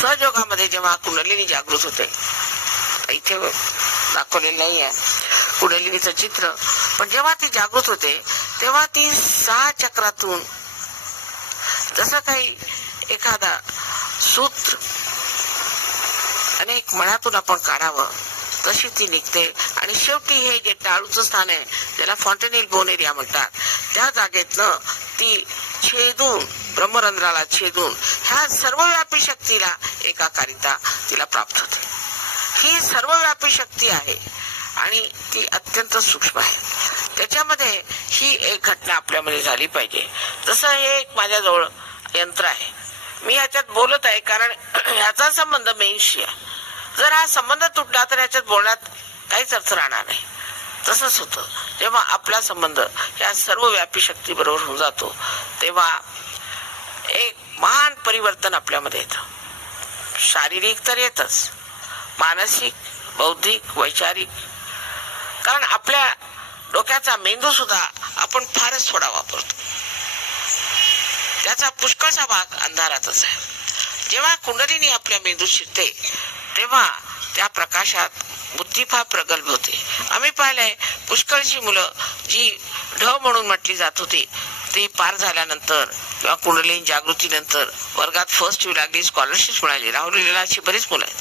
सहयोगामध्ये जेव्हा कुंडलिनी जागृत होते, इथे दाखवलेलं नाही आहे कुंडलिनीचं चित्र, पण जेव्हा ती जागृत होते तेव्हा ती 6 चक्रातून जसं काही एखादा सूत्र अनेक मनातून आपण काढावं तशी ती निघते आणि शेवटी हे जे टाळूचं स्थान आहे ज्याला फॉन्टेनेल बोन एरिया म्हणतात, त्या जागेतनं ती छेदून ब्रह्मरंध्राला छेदून ह्या सर्वव्यापी शक्तीला एकाकारिता तिला प्राप्त होते. ही सर्वव्यापी शक्ती आहे आणि ती अत्यंत सूक्ष्म आहे. त्याच्यामध्ये ही एक घटना आपल्यामध्ये झाली पाहिजे. जसं हे एक माझ्याजवळ यंत्र आहे, मी ह्याच्यात बोलत आहे कारण ह्याचा संबंध मेन्सशी आहे. जर हा संबंध तुटला तर ह्याच्यात बोलण्यात काहीच अर्थ राहणार नाही. तसंच होतं जेव्हा आपला संबंध या सर्वव्यापी शक्ती बरोबर होऊन जातो तेव्हा एक महान परिवर्तन आपल्यामध्ये येतं. शारीरिक तर येतच, मानसिक, बौद्धिक, वैचारिक. कारण आपल्या डोक्याचा मेंदू सुद्धा आपण फारच थोडा वापरतो, त्याचा पुष्कळचा भाग अंधारातच आहे. जेव्हा कुंडलिनी आपल्या मेंदूत शिरते तेव्हा त्या प्रकाशात बुद्धी फार प्रगल्भ होते. आम्ही पाहिलंय पुष्कळशी मुलं जी ढ म्हणून म्हटली जात होती ती पार झाल्यानंतर किंवा कुंडलिनी जागृतीनंतर वर्गात फर्स्ट येऊ लागली, स्कॉलरशिप मिळाली. राहुल लीला अशी बरीच मुलं आहेत.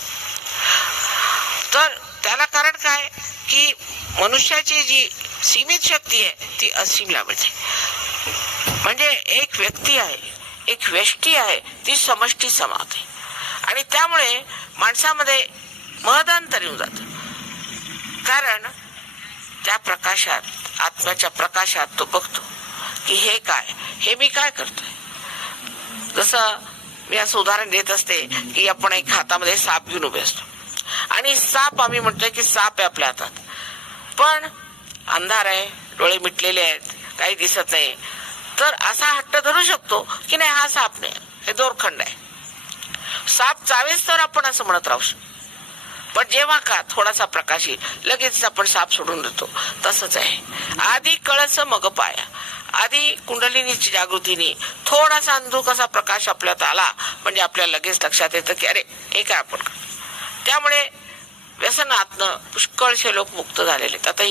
तर त्याला कारण काय की मनुष्याची जी सीमित शक्ती आहे ती असीमला मिळते. म्हणजे एक व्यक्ती आहे, एक व्यष्टी आहे, ती समष्टी समावते आणि त्यामुळे माणसामध्ये महदांतर येऊन जात. कारण त्या प्रकाशात, आत्म्याच्या प्रकाशात तो बघतो की हे काय, हे मी काय करतोय. जसं मी असं उदाहरण देत असते की आपण एक हातामध्ये साप घेऊन उभे असतो आणि साप आम्ही म्हणतोय की साप आहे आपल्या हातात, पण अंधार आहे, डोळे मिटलेले आहेत, काही दिसत नाही. तर असा हट्ट धरू शकतो की नाही हा साप नाही, हे दोरखंड आहे. साप चावेच तर आपण असं म्हणत राहू शकतो. पण जेव्हा का थोडासा प्रकाश येईल लगेच आपण साप सोडून देतो. तसंच आहे. आधी कळस मग पाया. आधी कुंडलिनीची जागृतीने थोडासा अंधुक असा प्रकाश आपल्यात आला म्हणजे आपल्याला लगेच लक्षात येतं की अरे हे काय आपण. त्यामुळे व्यसनातनं पुष्कळशे लोक मुक्त झालेले. आता